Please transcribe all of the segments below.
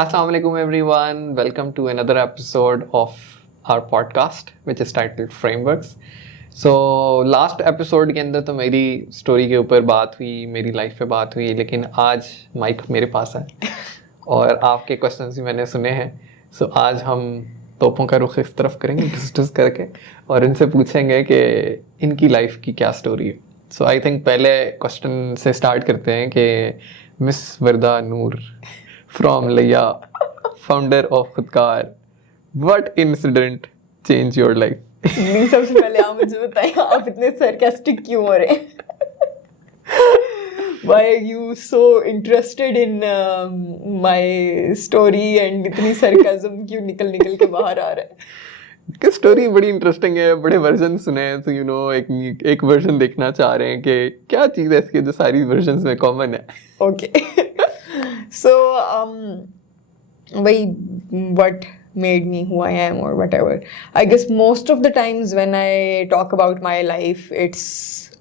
Assalamu alaikum everyone. Welcome to another episode of our podcast which is titled Frameworks. So last episode के अंदर तो मेरी story के ऊपर बात हुई, मेरी लाइफ पे बात हुई, लेकिन आज माइक मेरे पास है और आपके क्वेश्चंस भी मैंने सुने हैं. सो आज हम तोपों का रुख इस तरफ करेंगे डिस्कस करके और इनसे पूछेंगे कि इनकी लाइफ की क्या स्टोरी है. सो आई थिंक पहले क्वेश्चन से स्टार्ट करते हैं कि miss Warda Noor from Laya, founder of Khudkar, what incident changed your life? नहीं, सबसे पहले आप मुझे बताइए आप इतने sarcastic क्यों हो रहे हैं? Why are you so interested in my story and इतनी sarcasm क्यों निकल के बाहर आ रहा है? कि स्टोरी बड़ी इंटरेस्टिंग है, बड़े वर्जन सुने हैं तो एक वर्जन देखना चाह रहे हैं कि क्या चीज़ है इसकी जो सारी वर्जन्स में कॉमन है. Okay. So, what made me who I am or whatever. I guess most of the times when I talk about my life, it's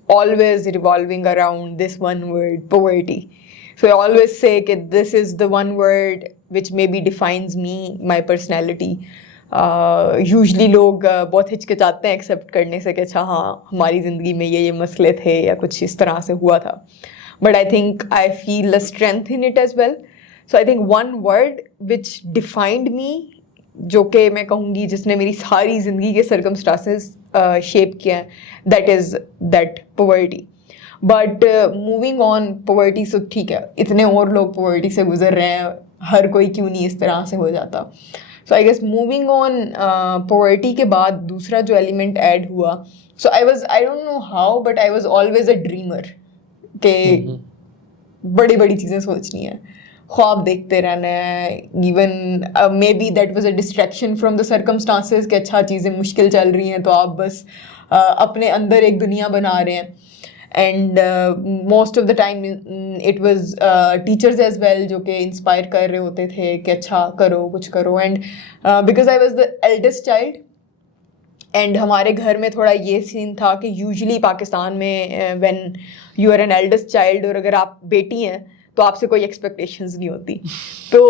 always revolving around this one word, poverty. So I always say that this is the one word which maybe defines me, my personality. Usually लोग बहुत हिचकिचाते हैं accept करने से कि अच्छा हाँ हमारी ज़िंदगी में ये मसले थे या कुछ इस तरह से हुआ था. But I think I feel a strength in it as well. So I think one word which defined me, जो कि मैं कहूँगी जिसने मेरी सारी ज़िंदगी के circumstances shape किया है, that is that poverty. But moving on, poverty so ठीक है, इतने और लोग poverty से गुजर रहे हैं, हर कोई क्यों नहीं इस तरह से हो जाता. So I guess moving on, poverty के बाद दूसरा जो element add हुआ, so I don't know how, but I was always a dreamer. कि बड़ी बड़ी चीज़ें सोचनी है, ख्वाब देखते रहना है. Even may be that was a distraction from the circumstances कि अच्छा चीज़ें मुश्किल चल रही हैं तो आप बस अपने अंदर एक दुनिया बना रहे हैं. And most of the time it was teachers as well जो कि इंस्पायर कर रहे होते थे कि अच्छा करो कुछ करो. And because I was the eldest child and हमारे घर में थोड़ा ये सीन था कि यूजुअली पाकिस्तान में when you are an eldest child और अगर आप बेटी हैं तो आपसे कोई एक्सपेक्टेशंस नहीं होती. तो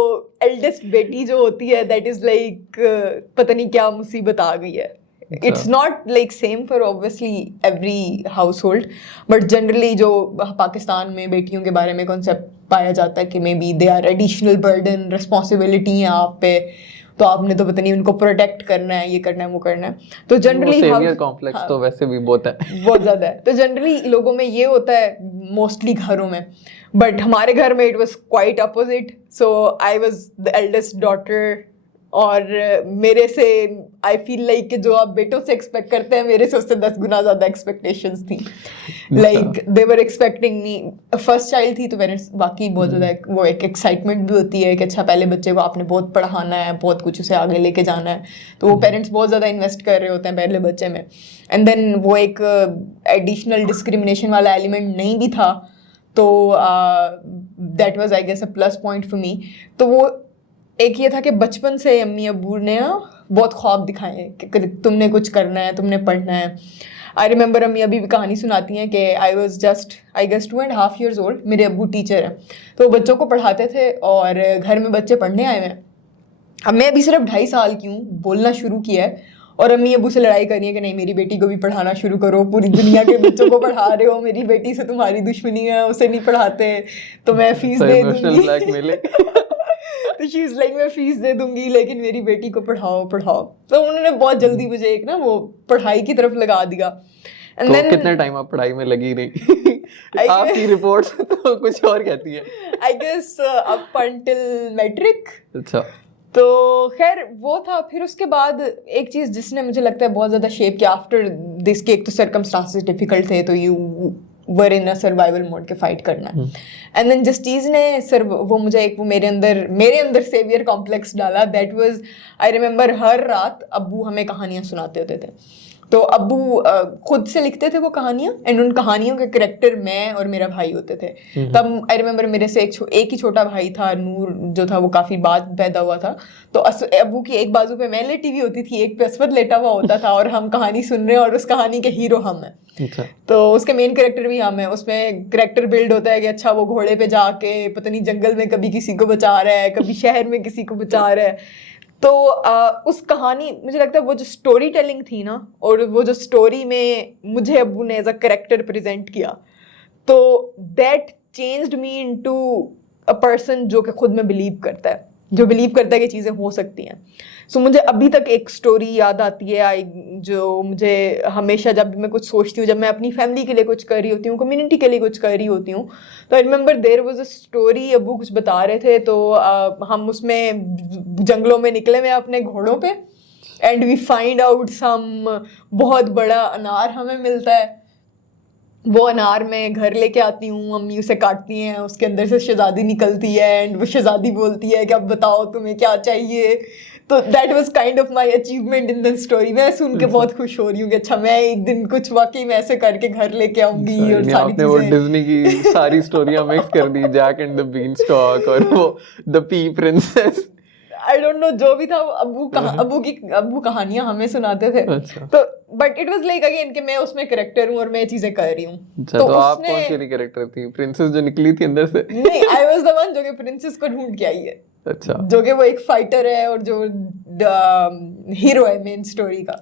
एल्डेस्ट बेटी जो होती है दैट इज़ लाइक पता नहीं क्या मुसीबत आ गई है. It's not like same for obviously every house hold, but generally जो पाकिस्तान में बेटियों के बारे में कॉन्सेप्ट पाया जाता है कि maybe they are additional burden, responsibility है आप पे, तो आपने तो पता नहीं उनको प्रोटेक्ट करना है, ये करना है वो करना है. तो जनरली सेवियर कॉम्प्लेक्स तो वैसे भी बहुत ज़्यादा है. तो जनरली लोगों में ये होता है मोस्टली घरों में, बट हमारे घर में it was quite opposite. So I was the eldest daughter और मेरे से आई फील लाइक कि जो आप बेटों से एक्सपेक्ट करते हैं मेरे से उससे 10 गुना ज़्यादा एक्सपेक्टेशंस थी. Like they were expecting me, first child थी तो पेरेंट्स बाकी बहुत ज़्यादा वो एक एक्साइटमेंट भी होती है कि अच्छा पहले बच्चे को आपने बहुत पढ़ाना है, बहुत कुछ उसे आगे लेके जाना है, तो वो पेरेंट्स बहुत ज़्यादा इन्वेस्ट कर रहे होते हैं पहले बच्चे में. एंड देन वो एक एडिशनल डिस्क्रिमिनेशन वाला एलिमेंट नहीं भी था, तो that was I guess a plus point for me. तो वो एक ये था कि बचपन से अम्मी अब्बू ने बहुत ख्वाब दिखाए कि तुमने कुछ करना है, तुमने पढ़ना है. आई रिमेंबर अम्मी अभी भी कहानी सुनाती हैं कि I was just I guess 2.5 years old. मेरे अब्बू टीचर हैं तो वो बच्चों को पढ़ाते थे और घर में बच्चे पढ़ने आए हैं. अब मैं अभी सिर्फ 2.5 साल की हूँ, बोलना शुरू किया है और अम्मी अब्बू से लड़ाई करी है कि नहीं मेरी बेटी को भी पढ़ाना शुरू करो, पूरी दुनिया के बच्चों को पढ़ा रहे हो, मेरी बेटी से तुम्हारी दुश्मनी है, उसे नहीं पढ़ाते तो मैं फीस दे दूँगी. तो शी इज़ लाइक मैं फीस दे दूंगी लेकिन मेरी बेटी को पढ़ाओ. तो उन्होंने बहुत जल्दी मुझे एक ना वो पढ़ाई की तरफ लगा दिया. तो कितने टाइम आप पढ़ाई में लगी रही? आपकी रिपोर्ट्स तो कुछ और कहती है. I guess up until matric. अच्छा. तो खैर वो था. फिर उसके बाद एक चीज़ जिसने मुझे लगता है बहुत ज़्यादा शेप किया आफ्टर दिस के, एक तो सर्कमस्टांसेस डिफिकल्ट थे तो you were in a survival mode के फाइट करना. एंड देन जिस चीज़ ने सर वो मुझे एक वो मेरे अंदर सेवियर कॉम्प्लेक्स डाला, दैट वाज आई रिमेंबर हर रात अब्बू हमें कहानियाँ सुनाते होते थे. तो अब्बू खुद से लिखते थे वो कहानियां, एंड उन कहानियों के करेक्टर मैं और मेरा भाई होते थे। तब आई रिमेम्बर मेरे से एक ही छोटा भाई था, नूर जो था वो काफी बाद पैदा हुआ था। तो अब्बू की एक बाजू पे मैं लेटी हुई होती थी, एक पे असवद लेटा हुआ होता था, और हम कहानी सुन रहे हैं और उस कहानी के हीरो हम हैं। अच्छा। तो उसके मेन कैरेक्टर भी हम हैं। उसमें कैरेक्टर बिल्ड होता है कि अच्छा वो घोड़े पे जाके पता नहीं जंगल में कभी किसी को बचा रहा है, कभी शहर में किसी को बचा रहा है। तो उस कहानी, मुझे लगता है वो जो स्टोरी टेलिंग थी ना, और वो जो स्टोरी में मुझे अब्बू ने एज अ करेक्टर प्रेजेंट किया, तो that changed me into a person जो कि खुद में बिलीव करता है, जो बिलीव करता है कि चीज़ें हो सकती हैं। सो मुझे अभी तक एक स्टोरी याद आती है जो मुझे हमेशा, जब मैं कुछ सोचती हूँ, जब मैं अपनी फैमिली के लिए कुछ कर रही होती हूँ, कम्युनिटी के लिए कुछ कर रही होती हूँ, तो I remember there was a story, अब्बू कुछ बता रहे थे, तो हम उसमें जंगलों में निकले हुए अपने घोड़ों पे, and we find out some बहुत बड़ा अनार हमें मिलता है। वो अनार मैं घर लेके आती हूँ, अम्मी उसे काटती हैं, उसके अंदर से शहजादी निकलती है, एंड वो शहजादी बोलती है कि अब बताओ तुम्हें क्या चाहिए। तो that was kind of my achievement in the story. मैं सुन के बहुत खुश हो रही हूँ कि अच्छा मैं एक दिन कुछ वाकई में ऐसे करके घर लेके आऊंगी और सारी आपने वो चीजें। डिज्नी की सारी स्टोरियां मिक्स कर दी, जैक एंड द बीनस्टॉक और वो the P princess. I don't know, जो भी था, वो अब्बू कहानियां हमें सुनाते थे। अच्छा। तो but it was like again कि मैं उसमें करेक्टर हूँ और मैं चीजें कर रही हूँ। अच्छा, तो आप कौन सी कैरेक्टर थी? प्रिंसेस जो निकली थी अंदर से? नहीं, आई वाज द वन जो कि प्रिंसेस को ढूंढ के आई है। अच्छा। जो कि वो एक फाइटर है और जो हीरो है मेन स्टोरी का,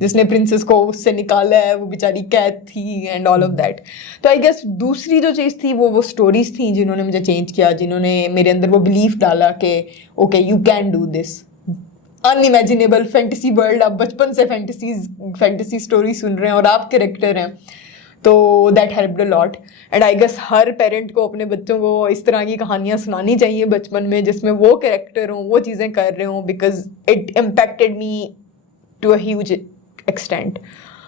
जिसने प्रिंसेस को उससे निकाला है, वो बेचारी कैद थी एंड ऑल ऑफ दैट। तो आई गेस दूसरी जो चीज़ थी वो स्टोरीज थी जिन्होंने मुझे चेंज किया, जिन्होंने मेरे अंदर वो बिलीफ डाला कि okay you can do this. Unimaginable fantasy world, आप बचपन से फैंटेसी स्टोरी सुन रहे हैं और आप कैरेक्टर हैं, तो that helped a lot. And I guess हर पेरेंट को अपने बच्चों को इस तरह की कहानियाँ सुनानी चाहिए बचपन में, जिसमें वो कैरेक्टर हों, वो चीज़ें कर रहे हों, because it impacted me to a huge extent.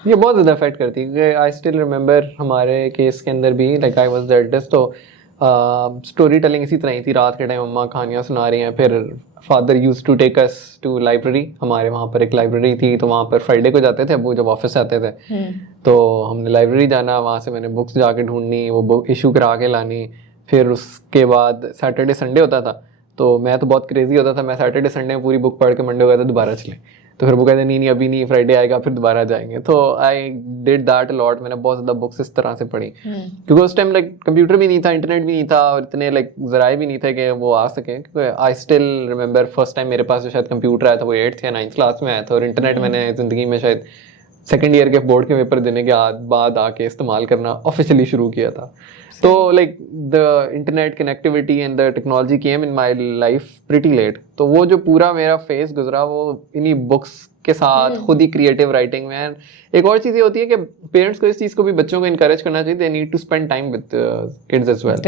ये बहुत ज़्यादा अफेक्ट करती है। आई स्टिल रिमेंबर हमारे केस के अंदर भी, like I was the eldest, तो स्टोरी टेलिंग इसी तरह ही थी। रात के टाइम अम्मा कहानियाँ सुना रही हैं, फिर father use to take us to library. हमारे वहाँ पर एक लाइब्रेरी थी, तो वहाँ पर फ्राइडे को जाते थे अब्बू जब ऑफिस से आते थे। तो हमने लाइब्रेरी जाना, वहाँ से मैंने बुक्स जाके ढूंढनी, वो बुक इशू करा के लानी। फिर उसके बाद सैटरडे संडे होता था, तो मैं तो बहुत क्रेजी होता था, मैं सैटरडे संडे में पूरी बुक पढ़ के मंडे हो गया था दोबारा चले। तो फिर वो कहते नहीं अभी नहीं, फ्राइडे आएगा फिर दोबारा जाएंगे। तो आई डिड दैट लॉट। मैंने बहुत ज़्यादा बुक्स इस तरह से पढ़ी, क्योंकि उस टाइम लाइक कंप्यूटर भी नहीं था, इंटरनेट भी नहीं था, और इतने लाइक ज़राए भी नहीं थे कि वो आ सके। क्योंकि आई स्टिल रिमेंबर फर्स्ट टाइम मेरे पास जो शायद कंप्यूटर आया था वो 8th या 9th क्लास में आया था, और इंटरनेट मैंने ज़िंदगी में शायद सेकेंड ईयर के बोर्ड के पेपर देने के बाद आके इस्तेमाल करना ऑफिशियली शुरू किया था। तो like the internet connectivity and the technology came in my life pretty late. तो वो जो पूरा मेरा फेस गुजरा वो इन्हीं बुक्स के साथ, खुद ही क्रिएटिव राइटिंग में। एक और चीज़ ये होती है कि पेरेंट्स को इस चीज़ को भी बच्चों को इनकरेज करना चाहिए, they need to spend time with kids as well.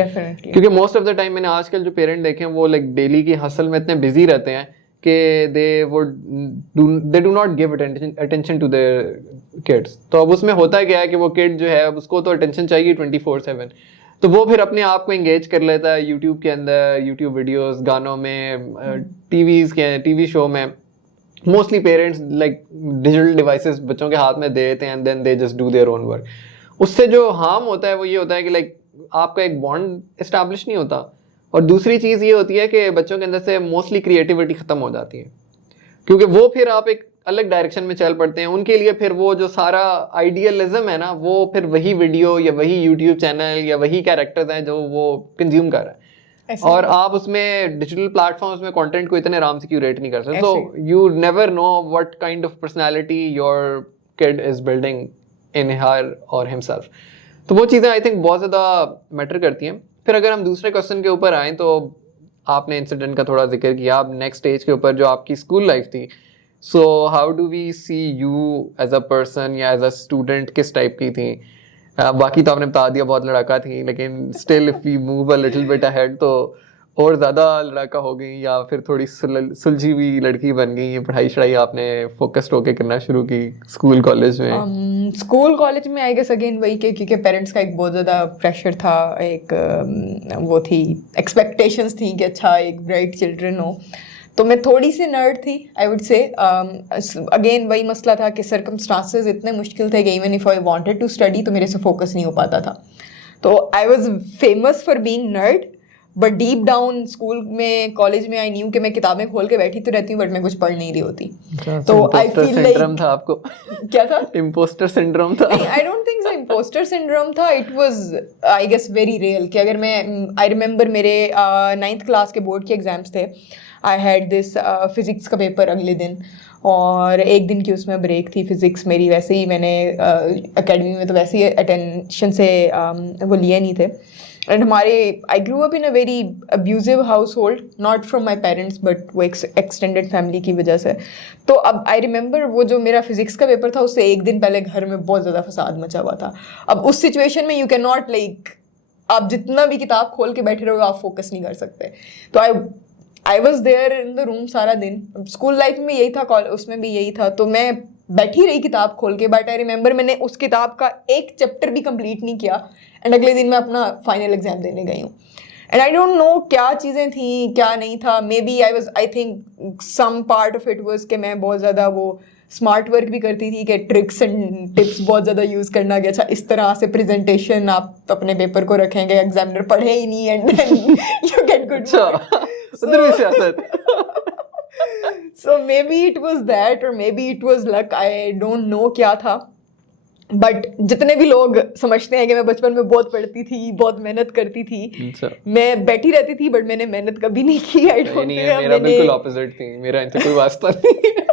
क्योंकि मोस्ट ऑफ द टाइम मैंने आजकल जो पेरेंट देखे हैं वो लाइक डेली की हसल में इतने बिजी रहते हैं कि they do not give attention to their kids. तो अब उसमें होता क्या है कि वो किड जो है उसको तो अटेंशन चाहिए 24/7, तो वो फिर अपने आप को एंगेज कर लेता है यूट्यूब के अंदर, यूट्यूब वीडियोस, गानों में, टीवी शो में। Mostly parents like digital devices बच्चों के हाथ में दे देते हैं, and then they just do their own work. उससे जो हार्म होता है वो ये होता है कि लाइक आपका एक बॉन्ड इस्टेब्लिश नहीं होता, और दूसरी चीज़ ये होती है कि बच्चों के अंदर से मोस्टली क्रिएटिविटी ख़त्म हो जाती है, क्योंकि वो फिर आप एक अलग डायरेक्शन में चल पड़ते हैं। उनके लिए फिर वो जो सारा आइडियलिज्म है ना, वो फिर वही वीडियो या वही यूट्यूब चैनल या वही कैरेक्टर्स हैं जो वो कंज्यूम कर रहा है, और आप उसमें डिजिटल प्लेटफॉर्म्स में कंटेंट को इतने आराम से क्यूरेट नहीं कर सकते। So you never know what kind of personality your kid is building in her और हिमसेल्फ। तो वो चीज़ें आई थिंक बहुत ज़्यादा मैटर करती हैं। फिर अगर हम दूसरे क्वेश्चन के ऊपर आएँ, तो आपने इंसिडेंट का थोड़ा जिक्र किया, आप नेक्स्ट स्टेज के ऊपर जो आपकी स्कूल लाइफ थी, so how do we see you as a person या एज अ स्टूडेंट, किस टाइप की थी? बाकी तो आपने बता दिया बहुत लड़ाका थी, लेकिन still if we move a little bit ahead, तो और ज़्यादा लड़ाका हो गई या फिर थोड़ी सुलझी हुई लड़की बन गई? ये पढ़ाई शढ़ाई आपने फोकस्ड होके करना शुरू की स्कूल कॉलेज में? स्कूल कॉलेज में आई गेस अगेन वही के, क्योंकि पेरेंट्स का एक बहुत ज़्यादा प्रेशर था, एक वो थी एक्सपेक्टेशंस थी कि अच्छा एक ब्राइट चिल्ड्रन हो। तो मैं थोड़ी सी नर्ड थी आई वुड से. अगेन वही मसला था कि सर्कमस्टांसेस इतने मुश्किल थे कि even if I wanted to study तो मेरे से फोकस नहीं हो पाता था. तो I was famous for being nerd, but deep down school में कॉलेज में आई न्यू कि मैं किताबें खोल के बैठी तो रहती हूँ बट मैं कुछ पढ़ नहीं रही होती. तो आई फील लाइक था आपको. क्या था? इम्पोस्टर सिंड्रोम था. I don't think so imposter syndrome था. It was I guess very real कि अगर मैं आई रिमेंबर मेरे 9th क्लास के बोर्ड के एग्जाम्स थे. आई हैड दिस फिजिक्स का पेपर अगले दिन और एक दिन की उसमें ब्रेक थी. फिजिक्स मेरी वैसे ही मैंने एकेडमी में तो वैसे ही अटेंशन से वो लिए नहीं थे. एंड हमारे I grew up in a very abusive household, not from my parents but वो एक्सटेंडेड फैमिली की वजह से. तो अब आई रिमेंबर वो जो मेरा फिजिक्स का पेपर था उससे एक दिन पहले घर में बहुत ज़्यादा फसाद मचा हुआ था. अब उस सिचुएशन में यू कैन नॉट लाइक आप जितना भी किताब खोल के बैठे रहो आप फोकस नहीं कर सकते. तो I was there in the room सारा दिन. स्कूल लाइफ में यही था, उसमें भी यही था. तो मैं बैठी रही किताब खोल के, बट आई रिमेंबर मैंने उस किताब का एक चैप्टर भी कंप्लीट नहीं किया. एंड अगले दिन मैं अपना फाइनल एग्जाम देने गई हूँ. एंड आई डोंट नो क्या चीज़ें थी क्या नहीं था. Maybe I think some part of it was कि मैं बहुत ज़्यादा वो स्मार्ट वर्क भी करती थी कि ट्रिक्स एंड टिप्स बहुत ज़्यादा यूज़ करना कि अच्छा इस तरह से प्रेजेंटेशन आप अपने पेपर को रखेंगे, एग्जामिनर पढ़े ही नहीं and then you get good. उधर भी सियासत. So maybe it was that or maybe it was luck. I don't know क्या था. बट जितने भी लोग समझते हैं कि मैं बचपन में बहुत पढ़ती थी, बहुत मेहनत करती थी, मैं बैठी रहती थी बट मैंने मेहनत कभी नहीं की. आई डोंट थिंक मेरा बिल्कुल ऑपोजिट थी. मेरा इनसे कोई वास्ता नहीं.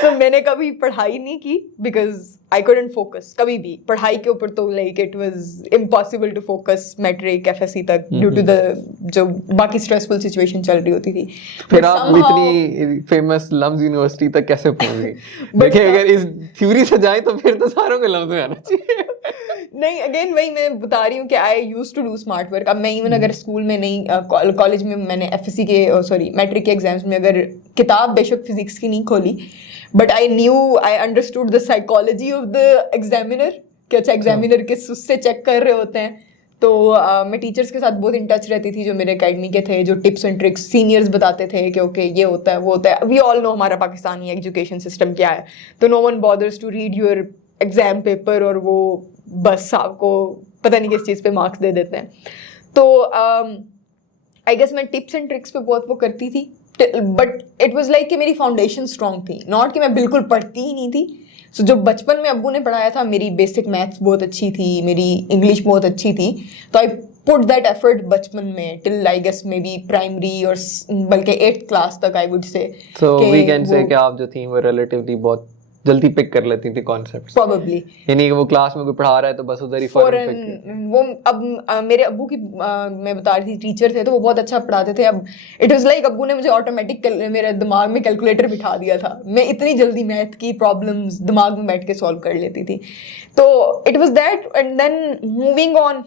So मैंने कभी पढ़ाई नहीं की बिकॉज आई couldn't फोकस कभी भी. पढ़ाई के ऊपर तो like it was impossible to focus matric FSc तक ड्यू टू द जो बाकी स्ट्रेसफुल सिचुएशन चल रही होती थी. फिर आप इतनी फेमस लम्स यूनिवर्सिटी तक कैसे पहुंच गई? देखिए अगर इस थ्योरी से जाए तो फिर तो सारों को लम्स में आना चाहिए. नहीं अगेन वही मैं बता रही हूँ कि I use to do smart work. अब मैं इवन अगर स्कूल में नहीं कॉलेज में मैंने एफएससी के सॉरी मैट्रिक के एग्जाम्स में अगर किताब बेशक फिजिक्स की नहीं खोली but I understood the psychology of the examiner कि अच्छा एग्जामिनर किस उससे चेक कर रहे होते हैं. तो मैं टीचर्स के साथ बहुत इन टच रहती थी जो मेरे अकेडमी के थे, जो टिप्स एंड ट्रिक्स सीनियर्स बताते थे कि ओके ये होता है वो होता है. वी ऑल नो हमारा पाकिस्तानी एजुकेशन सिस्टम क्या है. तो no one bothers to read your exam paper और वो बस आपको पता नहीं किस चीज़ पे मार्क्स दे देते हैं. तो आई गेस मैं टिप्स एंड ट्रिक्स पे बहुत वो करती थी बट इट वाज लाइक कि मेरी फाउंडेशन स्ट्रॉन्ग थी, नॉट कि मैं बिल्कुल पढ़ती ही नहीं थी. सो जो बचपन में अब्बू ने पढ़ाया था, मेरी बेसिक मैथ्स बहुत अच्छी थी, मेरी इंग्लिश बहुत अच्छी थी. तो आई पुट दैट एफर्ट बचपन में till I guess maybe primary और बल्कि 8th क्लास तक I would say. So we can say कि आप जो थी वो रिलेटिवली बहुत जल्दी पिक कर लेती थी कॉन्सेप्ट्स. प्रोबेबली यानी कि वो क्लास में कोई पढ़ा रहा है तो बस उधर ही फौरन पिक. वो अब मेरे अब्बू की मैं बता रही थी टीचर थे तो वो बहुत अच्छा पढ़ाते थे. अब इट वाज लाइक अब्बू ने मुझे ऑटोमेटिक मेरे दिमाग में कैलकुलेटर बिठा दिया था. मैं इतनी जल्दी मैथ की प्रॉब्लम्स दिमाग में बैठ के सॉल्व कर लेती थी. तो it was that. And then moving on,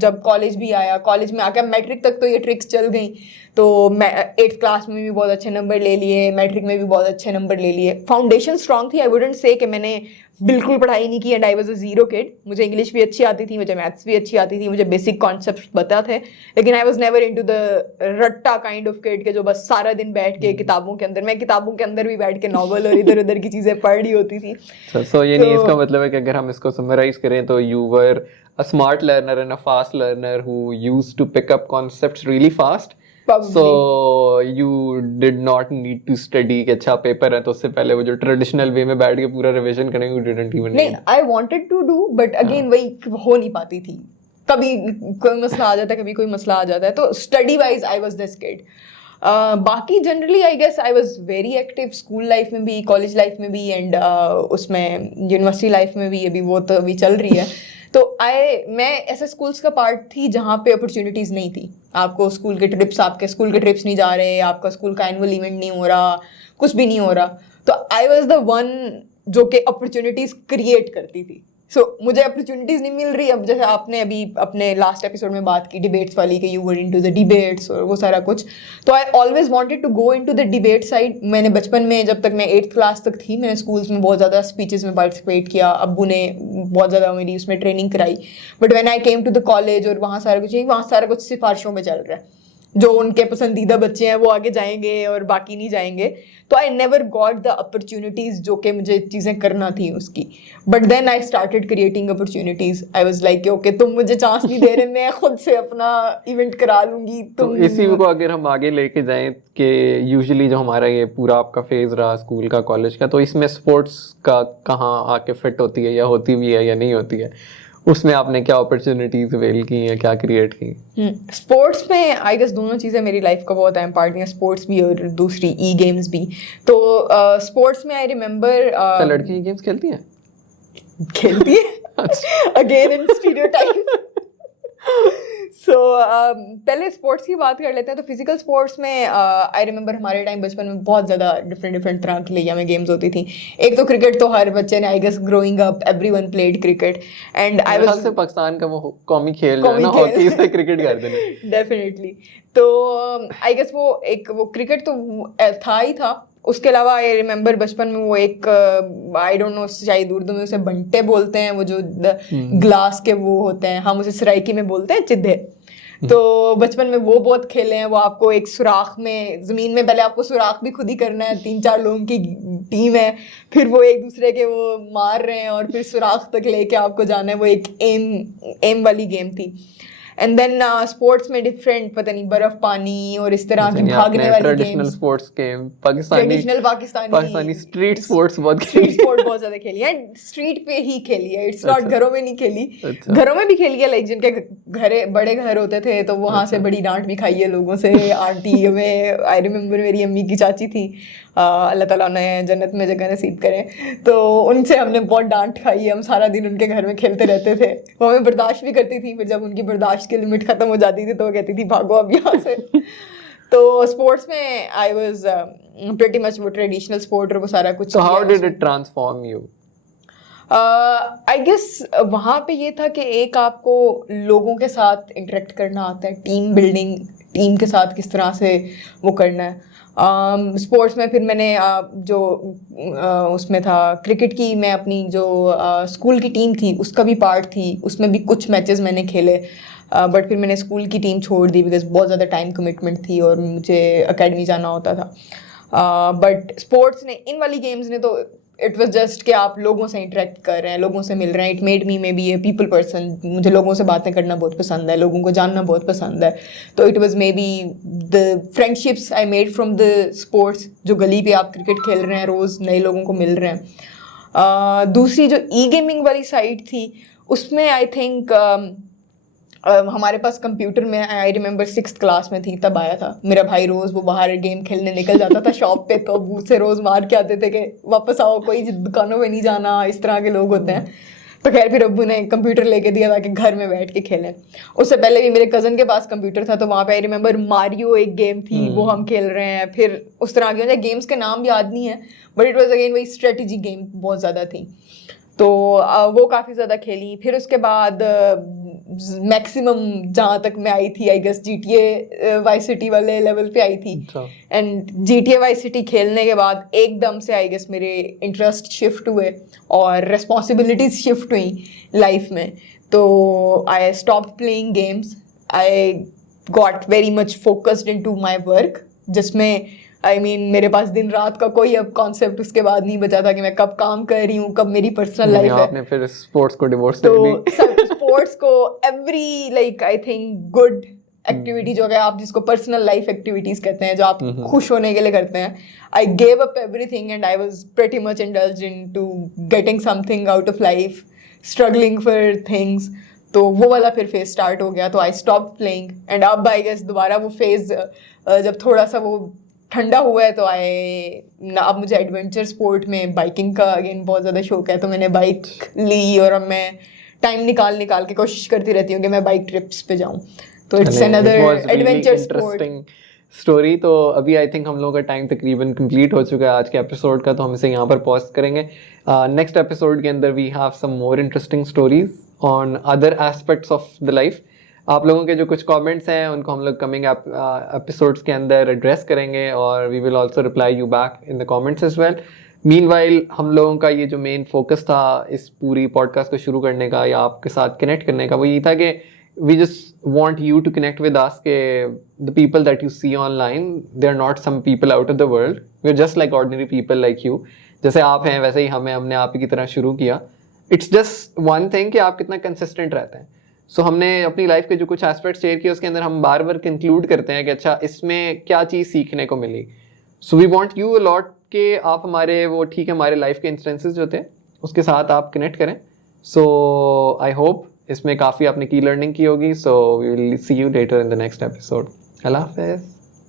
जब कॉलेज भी आया, कॉलेज में आकर मैट्रिक तक तो ये ट्रिक्स चल गई. तो मैं 8th क्लास में भी बहुत अच्छे नंबर ले लिए, मैट्रिक में भी बहुत अच्छे नंबर ले लिए. फाउंडेशन स्ट्रॉन्ग थी. आई वुडंट से कि मैंने बिल्कुल पढ़ाई नहीं की and I was a zero kid. मुझे इंग्लिश भी अच्छी आती थी, मुझे मैथ्स भी अच्छी आती थी, मुझे बेसिक कॉन्सेप्ट पता थे. लेकिन I was never into the रट्टा काइंड ऑफ किड के जो बस सारा दिन बैठ के किताबों के अंदर, मैं किताबों के अंदर भी बैठ के नॉवल और इधर उधर की चीज़ें पढ़ रही होती थी. सो ये नहीं इसका मतलब है कि अगर हम इसको समराइज करें तो you were a smart learner and a fast learner who used to pick up concepts really fast. So you did not need to study कि अच्छा पेपर है तो उससे पहले वो जो ट्रेडिशनल वे में बैठ के पूरा रिवीजन करेंगे you didn't even नहीं. I wanted to do but again वही हो नहीं पाती थी. कभी कोई मसला आ जाता है, कभी कोई मसला आ जाता है. तो study wise I was this kid. बाकी generally I guess I was very active school life में भी, कॉलेज लाइफ में भी एंड उसमें यूनिवर्सिटी लाइफ में भी. अभी वो तो अभी चल रही है. तो मैं ऐसे स्कूल्स का पार्ट थी जहाँ पे अपॉर्चुनिटीज़ नहीं थी. आपको स्कूल के ट्रिप्स, आपके स्कूल के ट्रिप्स नहीं जा रहे, आपका स्कूल का एनुअल इवेंट नहीं हो रहा, कुछ भी नहीं हो रहा. तो आई वॉज द वन जो कि अपॉर्चुनिटीज़ क्रिएट करती थी. सो मुझे अपॉर्चुनिटीज़ नहीं मिल रही. अब जैसे आपने अभी अपने लास्ट एपिसोड में बात की डिबेट्स वाली कि you were into the debates और वो सारा कुछ. तो I always wanted to go into the debate side. मैंने बचपन में जब तक मैं 8th क्लास तक थी मैंने स्कूल्स में बहुत ज़्यादा स्पीचेस में पार्टिसिपेट किया. अब्बू ने बहुत ज़्यादा मेरी उसमें ट्रेनिंग कराई. But when I came to the college और वहाँ सारा कुछ सिफारिशों में चल रहा है. जो उनके पसंदीदा बच्चे हैं वो आगे जाएंगे और बाकी नहीं जाएंगे. तो I never got the opportunities जो कि मुझे चीज़ें करना थी उसकी. But then I started creating opportunities. I was like okay तुम मुझे चांस नहीं दे रहे, मैं खुद से अपना इवेंट करा लूंगी. तो इसी को अगर हम आगे लेके जाएं कि यूजुअली जो हमारा ये पूरा आपका फेज रहा स्कूल का, कॉलेज का, तो इसमें स्पोर्ट्स का कहाँ आके फिट होती है, या होती भी है या नहीं होती है, उसमें आपने क्या अपॉर्चुनिटीज अवेल की हैं, क्या क्रिएट की? स्पोर्ट्स में आई गेस दोनों चीज़ें मेरी लाइफ का बहुत अहम पार्ट हैं, स्पोर्ट्स भी और दूसरी ई गेम्स भी. तो स्पोर्ट्स में आई रिमेम्बर क्या लड़की गेम्स खेलती हैं? खेलती है अगेन इन स्टीरियोटाइप. सो पहले स्पोर्ट्स की बात कर लेते हैं. तो फिजिकल स्पोर्ट्स में आई रिमेंबर हमारे टाइम बचपन में बहुत ज़्यादा डिफरेंट तरह की लिया में गेम्स होती थी. एक तो क्रिकेट तो हर बच्चे ने I guess growing up everyone played cricket. And I was से पाकिस्तान का वो कौमी खेल है ना, हॉकी से क्रिकेट कर देने. डेफिनेटली. तो आई गेस वो क्रिकेट तो था ही था. उसके अलावा आई रिमेंबर बचपन में वो एक आई डोंट नो शायद उर्दू में उसे बंटे बोलते हैं, वो जो ग्लास के वो होते हैं, हम उसे सराइकी में बोलते हैं चिद्दे. तो बचपन में वो बहुत खेले हैं. वो आपको एक सुराख में, ज़मीन में पहले आपको सुराख भी खुद ही करना है, 3-4 लोगों की टीम है, फिर वो एक दूसरे के वो मार रहे हैं और फिर सुराख तक लेके आपको जाना है. वो एक एम वाली गेम थी. एंड देन स्पोर्ट्स में डिफरेंट पता नहीं बर्फ पानी और इस तरह की भागने वाली traditional sports game, Pakistani street sports बहुत ज्यादा खेली है. स्ट्रीट पे ही खेली है, इट्स नॉट घरों में नहीं खेली. घरों में भी खेली है, लाइक जिनके बड़े घर होते थे तो वहां से बड़ी डांट भी खाई है लोगों से. आंटी में आई रिमेम्बर मेरी अम्मी की चाची थी, अल्लाह ताला उन्हें जन्नत में जगह नसीब करें, तो उनसे हमने बहुत डांट खाई है. हम सारा दिन उनके घर में खेलते रहते थे. वो हमें बर्दाश्त भी करती थी, फिर जब उनकी बर्दाश्त की लिमिट खत्म हो जाती थी तो वो कहती थी भागो अब यहाँ से. तो स्पोर्ट्स में आई वाज प्रीटी मच वो ट्रेडिशनल स्पोर्ट और वो सारा कुछ. So how did it transform you? I guess वहाँ पे ये था कि एक आपको लोगों के साथ इंटरेक्ट करना आता है, टीम बिल्डिंग, टीम के साथ किस तरह से वो करना है. स्पोर्ट्स में फिर मैंने जो उसमें था क्रिकेट की, मैं अपनी जो स्कूल की टीम थी उसका भी पार्ट थी, उसमें भी कुछ मैचेस मैंने खेले. बट फिर मैंने स्कूल की टीम छोड़ दी बिकॉज बहुत ज़्यादा टाइम कमिटमेंट थी और मुझे एकेडमी जाना होता था. बट स्पोर्ट्स ने, इन वाली गेम्स ने तो इट वॉज जस्ट कि आप लोगों से इंटरेक्ट कर रहे हैं, लोगों से मिल रहे हैं. It made me may be A people person. मुझे लोगों से बातें करना बहुत पसंद है, लोगों को जानना बहुत पसंद है. तो it was may be the friendships I made from the sports. जो गली पे आप क्रिकेट खेल रहे हैं, रोज़ नए लोगों को मिल रहे हैं. दूसरी जो ई गेमिंग वाली साइड थी उसमें आई थिंक हमारे पास कंप्यूटर में आई रिमेंबर 6th क्लास में थी तब आया था. मेरा भाई रोज़ वो बाहर गेम खेलने निकल जाता था शॉप पे, तो अबू से रोज़ मार के आते थे कि वापस आओ, कोई दुकानों में नहीं जाना. इस तरह के लोग होते हैं. तो खैर फिर अब्बू ने कंप्यूटर लेके दिया ताकि घर में बैठ के खेलें. उससे पहले भी मेरे कज़न के पास कंप्यूटर था, तो वहाँ पे आई रिमेंबर मारियो एक गेम थी, वो हम खेल रहे हैं. फिर उस तरह के गेम्स के नाम याद नहीं है, बट इट वॉज अगेन वही स्ट्रेटजी गेम बहुत ज़्यादा थी. तो वो काफ़ी ज़्यादा खेली. फिर उसके बाद मैक्सिमम जहाँ तक मैं आई थी I guess GTA Vice City वाले लेवल पे आई थी. एंड GTA वाइस सिटी खेलने के बाद एकदम से आई गेस मेरे इंटरेस्ट शिफ्ट हुए और रिस्पॉन्सिबिलिटीज शिफ्ट हुई लाइफ में. तो I stopped playing games. I got very much focused into my work, जिसमें आई मीन मेरे पास दिन रात का कोई अब कॉन्सेप्ट उसके बाद नहीं बचा था कि मैं कब काम कर रही हूँ, कब मेरी पर्सनल लाइफ है. आपने फिर स्पोर्ट्स को डिवोर्स तो स्पोर्ट्स को every like I think good activity जो है आप जिसको पर्सनल लाइफ एक्टिविटीज कहते हैं, जो आप खुश होने के लिए करते हैं, I gave up everything and I was pretty much indulged into getting something out of life, struggling for things. तो वो वाला फिर फेज स्टार्ट हो गया. तो आई स्टॉप प्लेइंग एंड अब आई गेस दोबारा वो फेज जब थोड़ा सा वो ठंडा हुआ है तो अब मुझे एडवेंचर स्पोर्ट में बाइकिंग का अगेन बहुत ज़्यादा शौक है. तो मैंने बाइक ली और अब मैं टाइम निकाल के कोशिश करती रहती हूँ कि मैं बाइक ट्रिप्स पे जाऊँ. तो it's another adventure sport story. तो अभी आई थिंक हम लोगों का टाइम तकरीबन कंप्लीट हो चुका है आज के एपिसोड का, तो हम इसे यहाँ पर पॉज करेंगे. नेक्स्ट एपिसोड के अंदर we have some more interesting stories on other aspects of the life. आप लोगों के जो कुछ कमेंट्स हैं उनको हम लोग कमिंग एपिसोड्स के अंदर एड्रेस करेंगे और we will also reply you back in the comments as well. Meanwhile हम लोगों का ये जो मेन फोकस था इस पूरी पॉडकास्ट को शुरू करने का या आपके साथ कनेक्ट करने का, वो ये था कि we just want you to connect with us ke the people that you see online, they're not some people out of the world, we're just like ordinary people like you. जैसे आप हैं वैसे ही हमने आप ही की तरह शुरू किया. इट्स जस्ट वन थिंग कि आप कितना कंसिस्टेंट रहते हैं. सो हमने अपनी लाइफ के जो कुछ एस्पेक्ट शेयर किए उसके अंदर हम बार बार कंक्लूड करते हैं कि अच्छा इसमें क्या चीज़ सीखने को मिली. So we want you a lot कि आप हमारे वो ठीक है हमारे लाइफ के इंस्टेंसेस जो थे उसके साथ आप कनेक्ट करें. सो आई होप इसमें काफ़ी आपने की लर्निंग की होगी. So we will see you later in the next episode. अल्लाह हाफ़िज़.